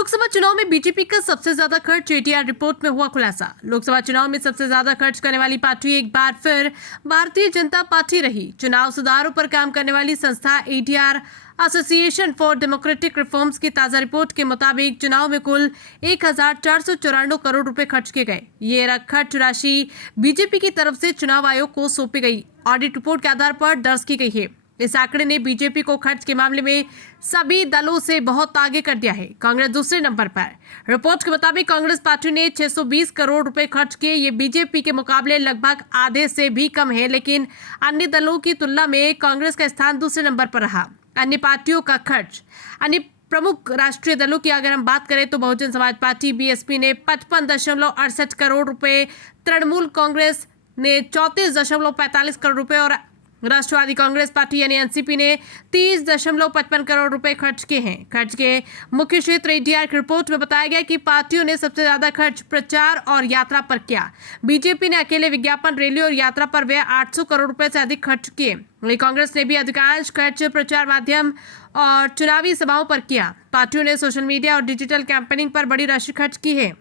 लोकसभा चुनाव में बीजेपी का सबसे ज्यादा खर्च एटीआर रिपोर्ट में हुआ खुलासा। लोकसभा चुनाव में सबसे ज्यादा खर्च करने वाली पार्टी एक बार फिर भारतीय जनता पार्टी रही। चुनाव सुधारों पर काम करने वाली संस्था ATR association for democratic reforms की ताजा रिपोर्ट के मुताबिक चुनाव में कुल 1494 करोड़ रुपए खर्च किए गए। ये खर्च राशि बीजेपी की तरफ से चुनाव आयोग को सौंपी गई ऑडिट रिपोर्ट के आधार पर दर्ज की गई है। इस आंकड़े ने बीजेपी को खर्च के मामले में सभी दलों से बहुत आगे कर दिया है। कांग्रेस दूसरे नंबर पर। रिपोर्ट के मुताबिक कांग्रेस पार्टी ने 620 करोड़ रुपए खर्च किए। ये बीजेपी के मुकाबले लगभग आधे से भी कम है, लेकिन अन्य दलों की तुलना में कांग्रेस का स्थान दूसरे नंबर पर रहा। अन्य पार्टियों का खर्च, अन्य प्रमुख राष्ट्रीय दलों की अगर हम बात करें तो बहुजन समाज पार्टी बीएसपी ने 55.68 करोड़ रुपए, तृणमूल कांग्रेस ने 34.45 करोड़ रुपए और राष्ट्रवादी कांग्रेस पार्टी यानी एनसीपी ने 30.55 करोड़ रुपए खर्च किए हैं। खर्च के मुख्य क्षेत्र एटीआर की रिपोर्ट में बताया गया कि पार्टियों ने सबसे ज्यादा खर्च प्रचार और यात्रा पर किया। बीजेपी ने अकेले विज्ञापन, रैली और यात्रा पर व्यय 800 करोड़ रुपए से अधिक खर्च किए। वहीं कांग्रेस ने भी अधिकांश खर्च प्रचार माध्यम और चुनावी सभाओं पर किया। पार्टियों ने सोशल मीडिया और डिजिटल कैंपेनिंग पर बड़ी राशि खर्च की है।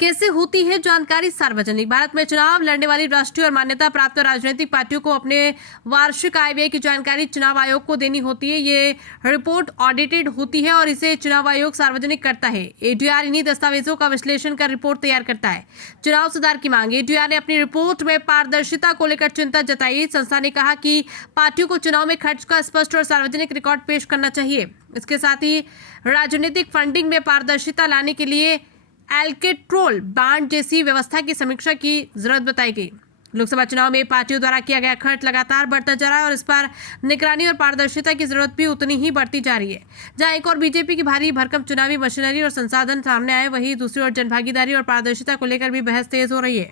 कैसे होती है जानकारी सार्वजनिक? भारत में चुनाव लड़ने वाली राष्ट्रीय और मान्यता प्राप्त राजनीतिक पार्टियों को अपने वार्षिक आय व्यय की जानकारी चुनाव आयोग को देनी होती है। ये रिपोर्ट ऑडिटेड होती है और इसे चुनाव आयोग सार्वजनिक करता है। एटीआर इन्हीं दस्तावेजों का विश्लेषण कर रिपोर्ट तैयार करता है। चुनाव सुधार की मांग। एटीआर ने अपनी रिपोर्ट में पारदर्शिता को लेकर चिंता जताई। संस्था ने कहा कि पार्टियों को चुनाव में खर्च का स्पष्ट और सार्वजनिक रिकॉर्ड पेश करना चाहिए। इसके साथ ही राजनीतिक फंडिंग में पारदर्शिता लाने के लिए एल्केट्रोल बांड जैसी व्यवस्था की समीक्षा की जरूरत बताई गई। लोकसभा चुनाव में पार्टियों द्वारा किया गया खर्च लगातार बढ़ता जा रहा है और इस पर निगरानी और पारदर्शिता की जरूरत भी उतनी ही बढ़ती जा रही है। जहां एक और बीजेपी की भारी भरकम चुनावी मशीनरी और संसाधन सामने आए, वहीं दूसरी ओर जनभागीदारी और पारदर्शिता को लेकर भी बहस तेज हो रही है।